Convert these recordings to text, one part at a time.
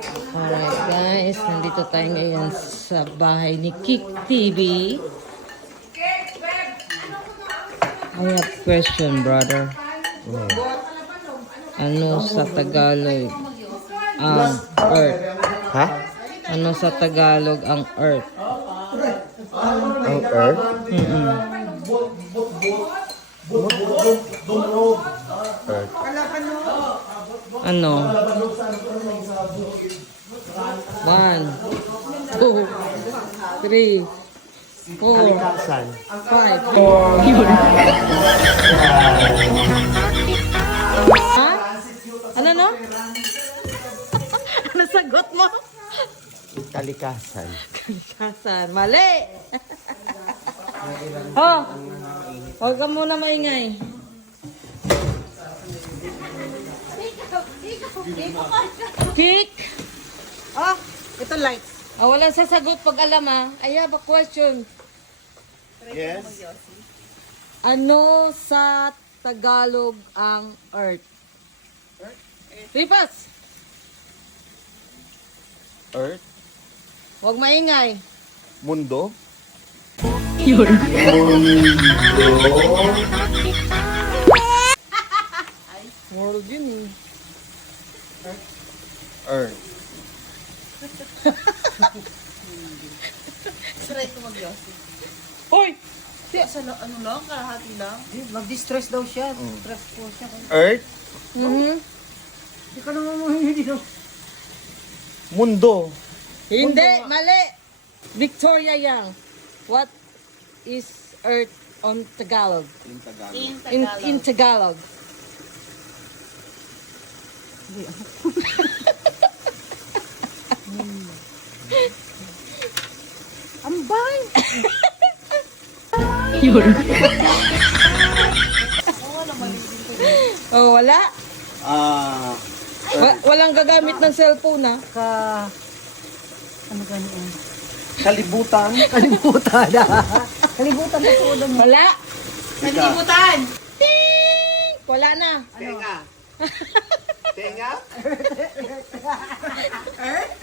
Alright guys, nandito tayo ngayon sa bahay ni Kik TV. I have question, brother. Ano sa Tagalog ang earth? Ha? Ano sa Tagalog ang earth? Ang earth? Earth. Ano? 1, 2, 3, 4, Kalikasan. 5. Ha? Ano no? Ano sagot mo? Kalikasan. Kalikasan. Mali! Oh! Huwag ka muna maingay. Kik! Oh, ito light. Oh, walang sasagot pag alam ha. I have a question. Yes. Ano sa Tagalog ang earth? Ripas! Earth. Huwag maingay. Mundo. World yun eh. Earth. Straight ko mag-yossi. Hoy! Sa ano lang, kalahati lang. Mag-distress daw siya. Stress po siya. Earth. Hindi ka naman mahingi dito. Mundo. Hindi, mali! Victoria Young. What is earth on Tagalog? In Tagalog. Ambay! Oh, wala? Earth. Walang gagamit ng cellphone ha? Ano ganyan? Kalibutan. Kalibutan na. Kalibutan na po lang. Wala? Kalibutan! Ting! Wala na. Tenga. Tenga?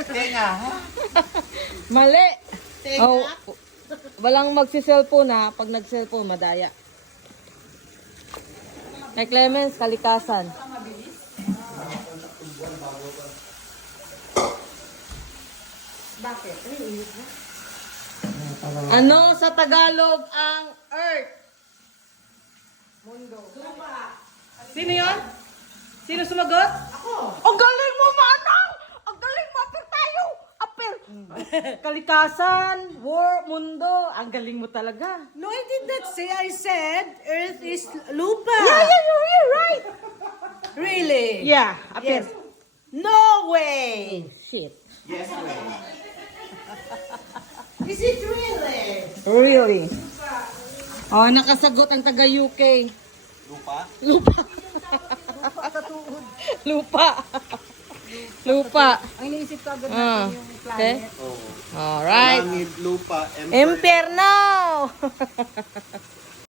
Tenga. Mali. Tenga? Oh, walang magsi-cellphone ha. Pag nag-cellphone, madaya. Kay Clemens, kalikasan. Bakit? Ano sa Tagalog ang earth? Mundo. Sino yun? Sino sumagot? Ako. Ang galing mo, Manang! Ang galing mo, apir tayo! Apir! Kalikasan, mundo. Ang galing mo talaga. No, I did not say. I said Earth is lupa. Yeah, you're right. Really? Yeah, apir. Yes. No way! Shit. Yes, way. Is it really? Really? Oh, nakasagot ang taga UK. Lupa. Lupa. Lupa. Lupa. Ang iniisip ko agad Ah, natin yung okay. planet. Oo. Alright. Langit, lupa, Imperno!